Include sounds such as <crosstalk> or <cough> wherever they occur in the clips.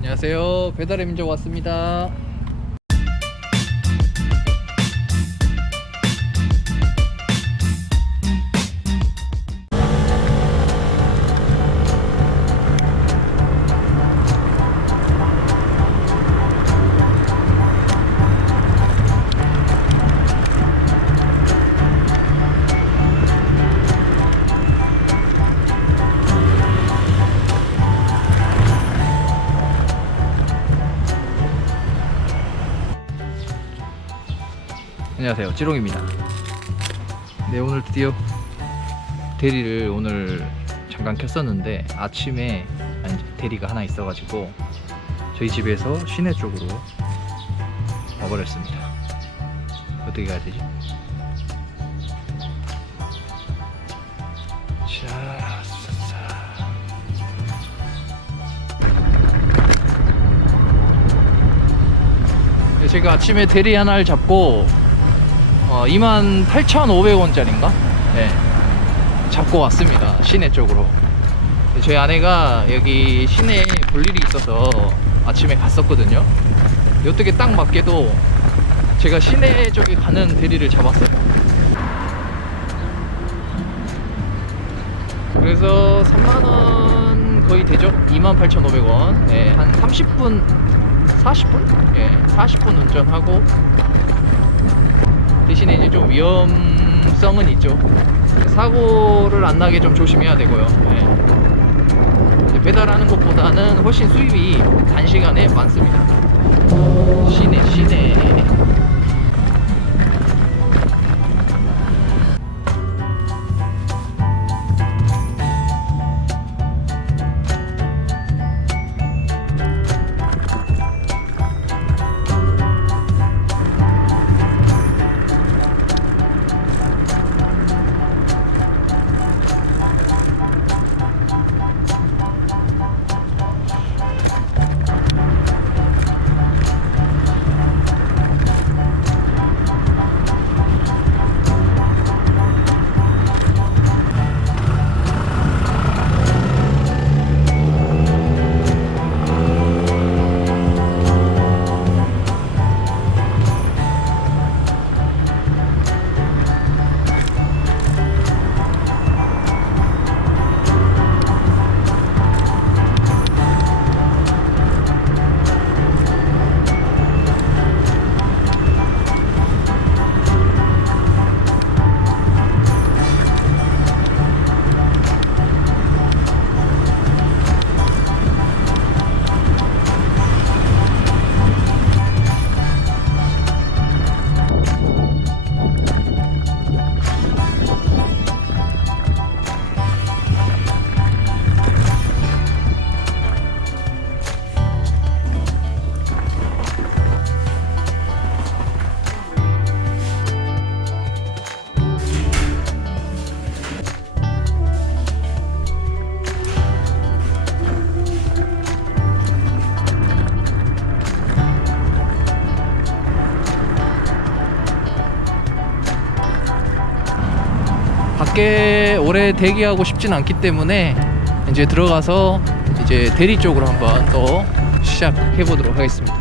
안녕하세요. 배달의 민족 왔습니다. 안녕하세요. 찌롱입니다. 네, 오늘 드디어 대리를 오늘 잠깐 켰었는데 아침에 대리가 하나 있어가지고 저희 집에서 시내 쪽으로 와버렸습니다. 어떻게 가야 되지? 자, 자. 네, 제가 아침에 대리 하나를 잡고 어, 28,500원짜리인가? 네. 잡고 왔습니다. 시내 쪽으로. 저희 아내가 여기 시내에 볼 일이 있어서 아침에 갔었거든요. 어떻게 딱 맞게도 제가 시내 쪽에 가는 대리를 잡았어요. 그래서 3만원 거의 되죠? 28,500원. 네, 한 30분, 40분? 예, 40분 운전하고 대신에 이제 좀 위험성은 있죠. 사고를 안 나게 좀 조심해야 되고요. 예. 이제 배달하는 것보다는 훨씬 수입이 단시간에 많습니다. 시내, 시내. 오래 대기하고 싶진 않기 때문에 이제 들어가서 이제 대리 쪽으로 한번 또 시작해 보도록 하겠습니다.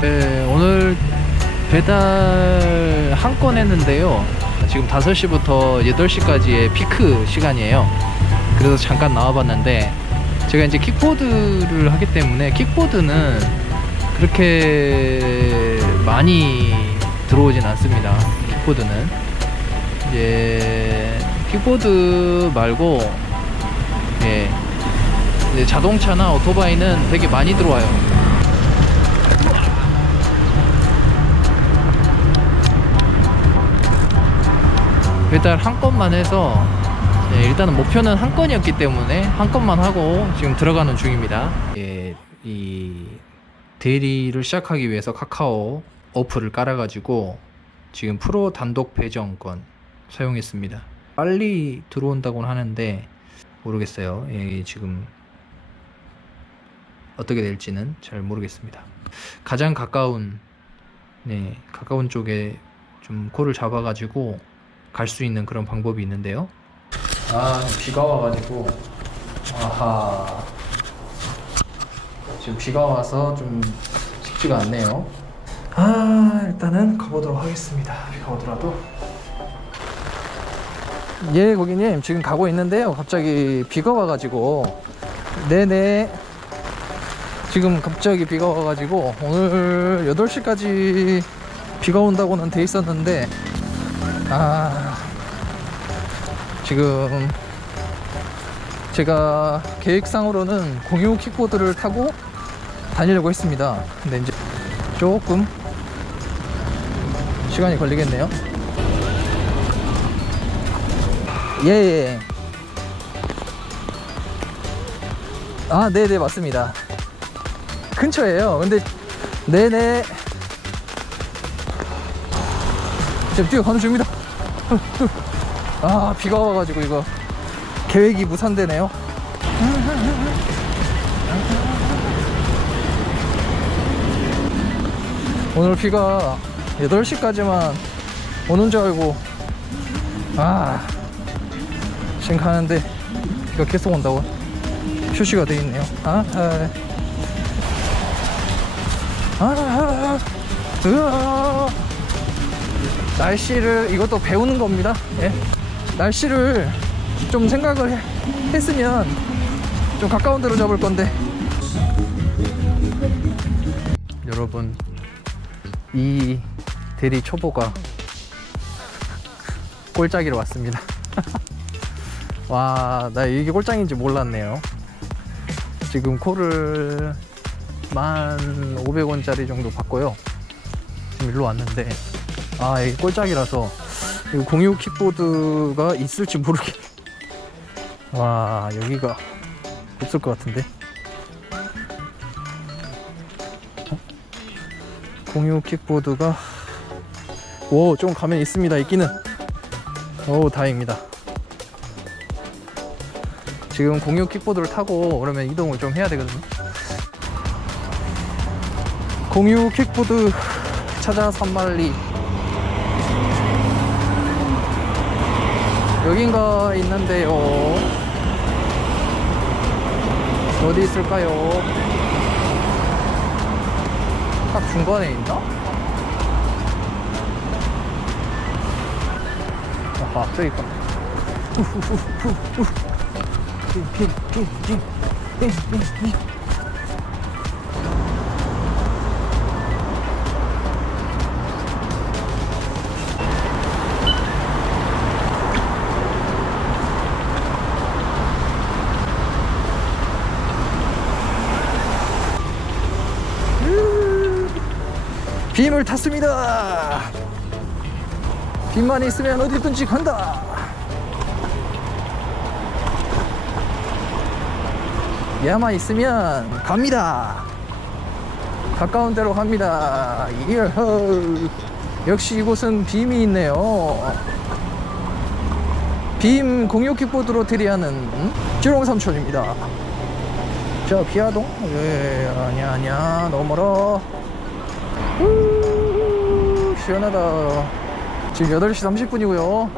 네, 오늘 배달 한 건 했는데요. 지금 5시부터 8시까지의 피크 시간이에요. 그래서 잠깐 나와봤는데 제가 이제 킥보드를 하기 때문에 킥보드는 그렇게 많이 들어오진 않습니다. 킥보드는 이제 킥보드 말고 예 이제 자동차나 오토바이는 되게 많이 들어와요. 배달 한 건만 해서 예, 일단은 목표는 한 건이었기 때문에 한 건만 하고 지금 들어가는 중입니다. 예, 이 대리를 시작하기 위해서 카카오 어플을 깔아가지고 지금 프로 단독 배정권 사용했습니다. 빨리 들어온다고는 하는데 모르겠어요. 예, 지금 어떻게 될지는 잘 모르겠습니다. 가장 가까운 네 가까운 쪽에 좀 콜을 잡아가지고 갈 수 있는 그런 방법이 있는데요. 아 비가 와가지고 아하 지금 비가 와서 좀 쉽지가 않네요 아 일단은 가보도록 하겠습니다. 비가 오더라도. 예 고객님 지금 가고 있는데요. 갑자기 비가 와가지고. 네네. 지금 갑자기 비가 와가지고 오늘 8시까지 비가 온다고는 돼 있었는데 아 지금 제가 계획상으로는 공유 킥보드를 타고 다니려고 했습니다. 근데 이제 조금 시간이 걸리겠네요. 예예 아 네네 맞습니다. 근처에요. 근데 네네. 지금 뛰어가는 중입니다. <laughs> 아 비가 와가지고 이거 계획이 무산되네요. 오늘 비가 8시까지만 오는 줄 알고 아 지금 가는데 비가 계속 온다고 표시가 돼 있네요 아, 아. 아, 아, 아, 으아. 날씨를 이것도 배우는 겁니다. 예. 날씨를 좀 생각을 해- 했으면 좀 가까운 데로 잡을 건데. 여러분, 이 대리 초보가 꼴짜기로 왔습니다. <laughs> 와, 나 이게 꼴짱인지 몰랐네요. 지금 콜을 1,500원짜리 정도 받고요. 지금 일로 왔는데, 아, 이게 꼴짝이라서, 이거 공유 킥보드가 있을지 모르게. 와, 여기가 없을 것 같은데. 공유 킥보드가, 오, 좀 가면 있습니다, 있기는. 오, 다행입니다. 지금 공유 킥보드를 타고 그러면 이동을 좀 해야 되거든요. 공유 킥보드 찾아 산말리 여긴가 있는데요 어디 있을까요? 딱 중간에 있나? 아하 저기 있다 핑핑핑핑핑핑핑 빔을 탔습니다. 빔만 있으면 어디든지 간다. 얘만 있으면 갑니다. 가까운 데로 갑니다. 이허. 역시 이곳은 빔이 있네요. 빔 공유 킥보드로 트리하는 지롱 삼촌입니다. 저 비아동? 예, 아니야, 아니야. 너무 멀어. 우, 시원하다. 지금 8시 30분이고요.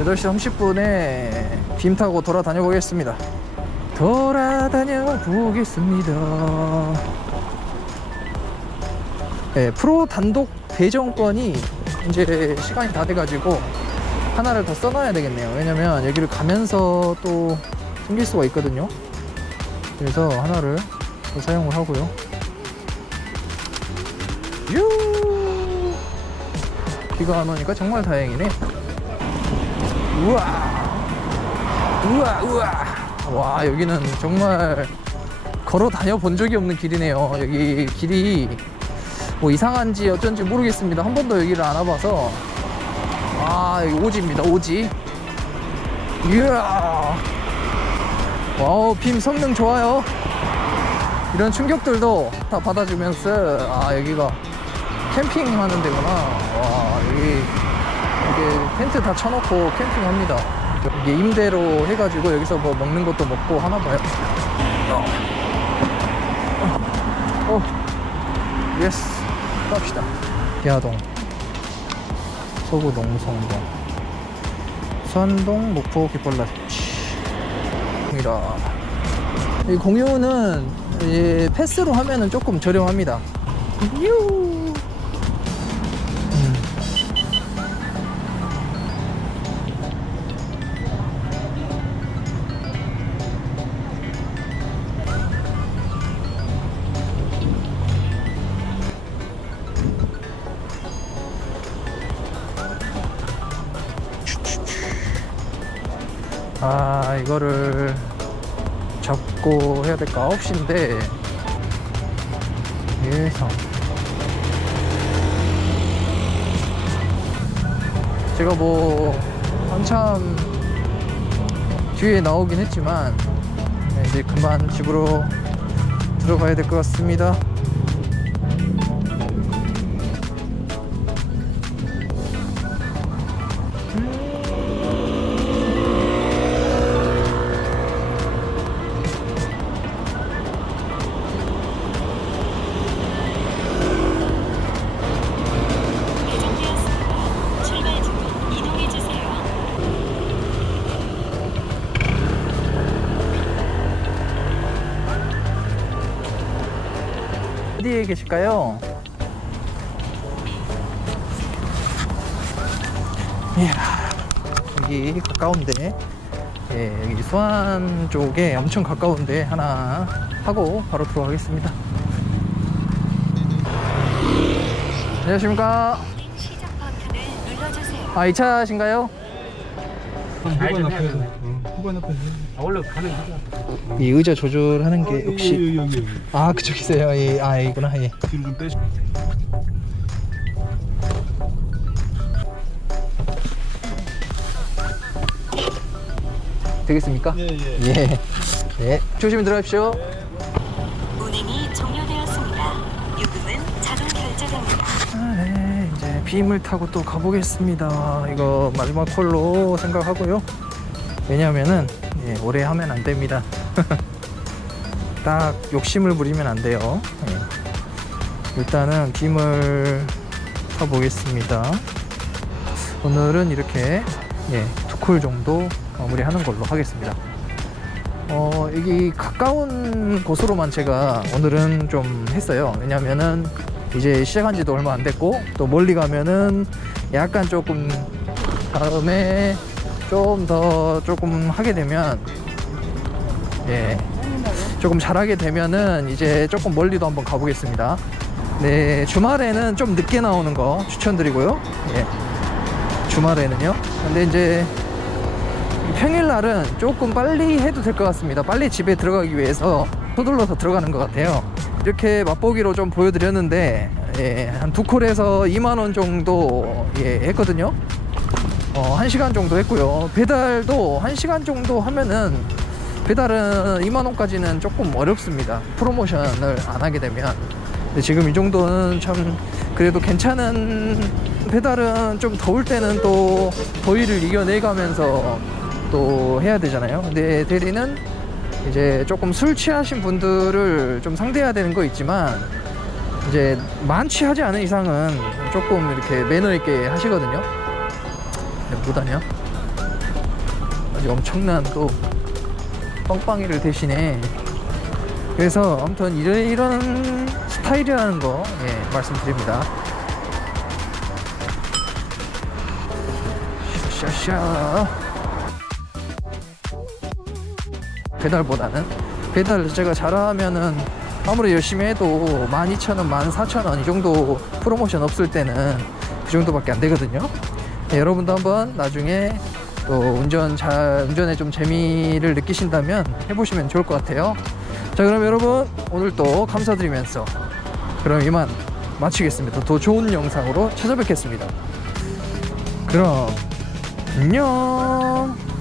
8시 30분에 빔 타고 돌아다녀 보겠습니다. 돌아다녀 보겠습니다. 네, 프로 단독 배정권이 이제 시간이 다 돼가지고 하나를 더 써놔야 되겠네요. 왜냐면 여기를 가면서 또 생길 수가 있거든요. 그래서 하나를 또 사용을 하고요. 유 비가 안 오니까 정말 다행이네. 우와 우와 우와 와 여기는 정말 걸어 다녀 본 적이 없는 길이네요. 여기 길이 뭐 이상한지 어쩐지 모르겠습니다. 한 번도 여기를 안 와봐서 아 여기 오지입니다. 오지. 이야 와우 빔 성능 좋아요. 이런 충격들도 다 받아주면서 아 여기가 캠핑 하는 데구나. 와 여기 이게 텐트 다 쳐놓고 캠핑합니다. 이게 임대로 해가지고 여기서 뭐 먹는 것도 먹고 하나 봐요. 어, 어. 예스. 갑시다. 대하동. 서구 농성동. 수안동 목포 깃발라치 이라 이 공유는 이 패스로 하면은 조금 저렴합니다 유. 음. 아 이거를 잡고 해야 될까? 9시인데. 예상. 제가 뭐 한참 뒤에 나오긴 했지만 네, 이제 그만 집으로 들어가야 될 것 같습니다. 어디에 계실까요? 이야, 여기 가까운데, 예, 여기 수안 쪽에 엄청 가까운데 하나 하고 바로 들어가겠습니다. 안녕하십니까? 아, 이 차신가요? 후반 앞에 후반 앞에 아 원래 가는 거죠 이 의자 조절하는 게 혹시 여기 여기 여기 아 그쪽이세요? 예, 아 이구나 예. 뒤로 좀 빼시 되겠습니까? 예예 예. 예. 조심히 들어가십시오. 운행이 종료되었습니다. 요금은 자동 결제됩니다. 아, 네, 이제 빔을 타고 또 가보겠습니다. 이거 마지막 콜로 생각하고요. 왜냐면은 예, 오래 하면 안 됩니다. <laughs> 딱 욕심을 부리면 안 돼요. 예. 일단은 빔을 타보겠습니다. 오늘은 이렇게 예, 두콜 정도 마무리하는 걸로 하겠습니다. 어, 여기 가까운 곳으로만 제가 오늘은 좀 했어요. 왜냐면은 이제 시작한 지도 얼마 안 됐고 또 멀리 가면은 약간 조금 다음에 좀 더 조금 하게 되면 예 조금 잘하게 되면은 이제 조금 멀리도 한번 가보겠습니다. 네 주말에는 좀 늦게 나오는 거 추천드리고요. 예 주말에는요. 근데 이제 평일날은 조금 빨리 해도 될 것 같습니다. 빨리 집에 들어가기 위해서 서둘러서 들어가는 것 같아요. 이렇게 맛보기로 좀 보여드렸는데 예, 한두 콜에서 2만 원 정도 예, 했거든요. 어, 1시간 정도 했고요. 배달도 1시간 정도 하면은 배달은 2만 원까지는 조금 어렵습니다. 프로모션을 안 하게 되면. 근데 지금 이 정도는 참 그래도 괜찮은 배달은 좀 더울 때는 또 더위를 이겨내가면서 또 해야 되잖아요. 근데 대리는 이제 조금 술 취하신 분들을 좀 상대해야 되는 거 있지만 이제 만취하지 않은 이상은 조금 이렇게 매너 있게 하시거든요. 근데 못하냐? 아주 엄청난 또 뻥빵이를 대신에 그래서 아무튼 이런 이런 스타일이라는 거 예, 말씀드립니다. 샤샤 배달보다는 배달 제가 잘하면은 아무리 열심히 해도 12,000원, 14,000원 이 정도 프로모션 없을 때는 그 정도밖에 안 되거든요. 네, 여러분도 한번 나중에 또 운전 잘 운전에 좀 재미를 느끼신다면 해보시면 좋을 것 같아요. 자 그럼 여러분 오늘 또 감사드리면서 그럼 이만 마치겠습니다. 더 좋은 영상으로 찾아뵙겠습니다. 그럼 안녕.